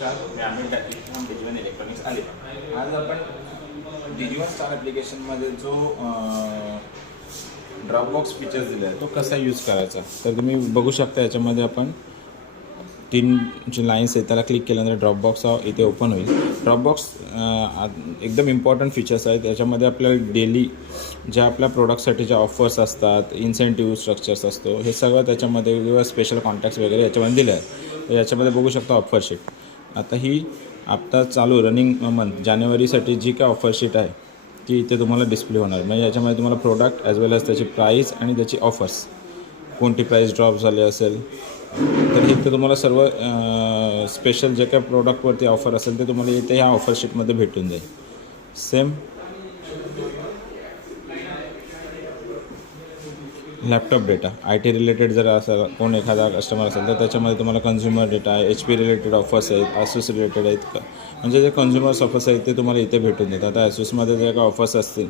नमस्कार, मी अमित डाके from डिजिवन electronics Alibag. आज आपण डिजिवन स्टार ॲप्लिकेशनमध्ये जो ड्रॉपबॉक्स फीचर्स दिला आहे तो कसा यूज करायचा. तर तुम्ही बघू शकता याच्यामध्ये आपण 3 जी लाईन्स आहेत त्याला क्लिक केल्यानंतर ड्रॉपबॉक्स इथे ओपन होईल. ड्रॉपबॉक्स एकदम इम्पॉर्टंट फीचर्स आहेत. याच्यामध्ये आपल्याला डेली ज्या आपल्या प्रोडक्टसाठी ज्या ऑफर्स असतात, इन्सेंटिव्ह स्ट्रक्चर्स असतो, हे सगळं त्याच्यामध्ये किंवा स्पेशल कॉन्टॅक्ट्स वगैरे याच्यामध्ये दिलं आहे. तर याच्यामध्ये बघू शकता ऑफर शीट. आता ही आता चालू रनिंग मंथ जानेवारीसाठी जी काय ऑफर शीट आहे ती इथे तुम्हाला डिस्प्ले होणार. म्हणजे याच्यामध्ये तुम्हाला प्रोडक्ट ॲज वेल एज त्याची प्राईस आणि त्याची ऑफर्स, कोणती प्राईस ड्रॉप झाली असेल तर इथे तुम्हाला सर्व स्पेशल जे काय प्रोडक्टवरती ऑफर असेल ते तुम्हाला इथे ह्या ऑफर शीटमध्ये भेटून जाईल. Same laptop data, IT related जर असेल, कोण एखादा कस्टमर असेल तर त्याच्यामध्ये तुम्हाला consumer data, HP related offers आहेत, ASUS रिलेटेड आहेत का, म्हणजे जे कन्झ्युमर्स ऑफर्स आहेत ते तुम्हाला इथे भेटून देतात. आता ASUSमध्ये जे काय ऑफर्स असतील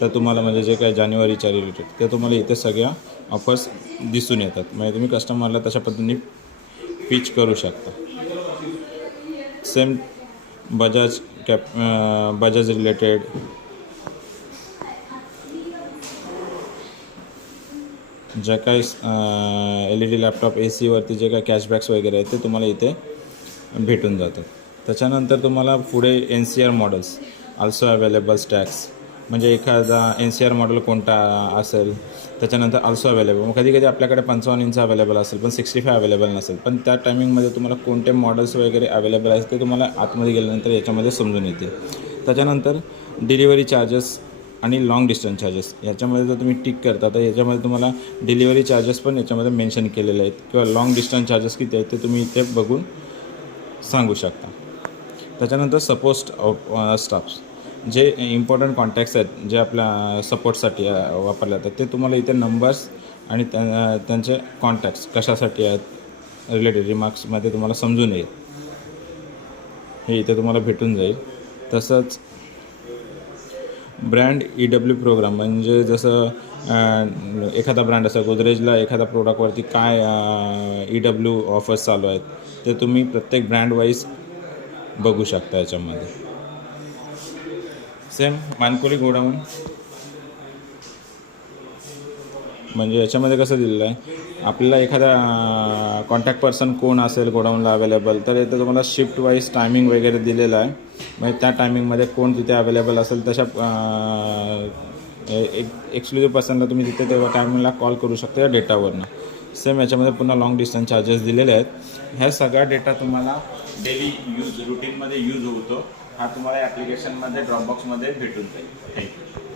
तर तुम्हाला म्हणजे जे काय जानेवारीच्या रिलेटेड ते तुम्हाला इथे सगळ्या ऑफर्स दिसून येतात. म्हणजे तुम्ही कस्टमरला तशा पद्धतीने पिच करू शकता. सेम बजाज रिलेटेड, जे काही LED लॅपटॉप ACवरती जे काही कॅशबॅक्स वगैरे आहेत ते तुम्हाला इथे भेटून जातात. त्याच्यानंतर तुम्हाला पुढे NCR मॉडेल्स ऑल्सो अवेलेबल स्टॅक्स, म्हणजे एखादा NCR मॉडेल कोणता असेल त्याच्यानंतर ऑल्सो अवेलेबल. मग कधी कधी आपल्याकडे 55 इंच अवेलेबल असेल पण 65 अवेलेबल नसेल, पण त्या टायमिंगमध्ये तुम्हाला कोणते मॉडेल्स वगैरे अवेलेबल आहेत ते तुम्हाला आतमध्ये गेल्यानंतर याच्यामध्ये समजून येते. त्याच्यानंतर डिलिव्हरी चार्जेस आणि लॉंग डिस्टन्स चार्जेस याच्यामध्ये जर तुम्ही टिक करता तर याच्यामध्ये तुम्हाला डिलिव्हरी चार्जेस पण याच्यामध्ये मेन्शन केलेले आहेत किंवा लॉंग डिस्टन्स चार्जेस किती आहेत ते तुम्ही इथे बघून सांगू शकता. त्याच्यानंतर सपोर्ट स्टाफ्स, जे इम्पॉर्टंट कॉन्टॅक्ट्स आहेत जे आपल्या सपोर्टसाठी वापरले जातात ते तुम्हाला इथे नंबर्स आणि त्यांचे कॉन्टॅक्ट्स कशासाठी आहेत रिलेटेड रिमार्क्समध्ये तुम्हाला समजून येईल, हे इथे तुम्हाला भेटून जाईल. तसंच ब्रँड EW प्रोग्राम, म्हणजे जसं एखादा ब्रँड असेल, गोदरेजला एखादा प्रोडक्टवरती काय EW ऑफर्स चालू आहेत ते तुम्ही प्रत्येक ब्रँड वाईज बघू शकता याच्यामध्ये. सेम मानकोली गोडाऊन, म्हणजे याच्यामध्ये कसं दिलेलं आहे आपल्याला एखादा कॉन्टॅक्ट पर्सन कोण असेल गोडाऊनला अवेलेबल तर इथे तुम्हाला शिफ्ट वाईज टायमिंग वगैरे दिलेलं आहे. म्हणजे त्या टायमिंगमध्ये कोण तिथे अवेलेबल असेल तशा एक्सक्लुझिव्ह पर्सनला तुम्ही तिथे तेव्हा टायमिंगला कॉल करू शकता या डेटावरनं. सेम याच्यामध्ये पुन्हा लॉंग डिस्टन्स चार्जेस दिलेले आहेत. ह्या सगळा डेटा तुम्हाला डेली रुटीनमध्ये यूज होतो. हा तुम्हाला ॲप्लिकेशनमध्ये ड्रॉपबॉक्समध्ये भेटून जाईल. थँक्यू.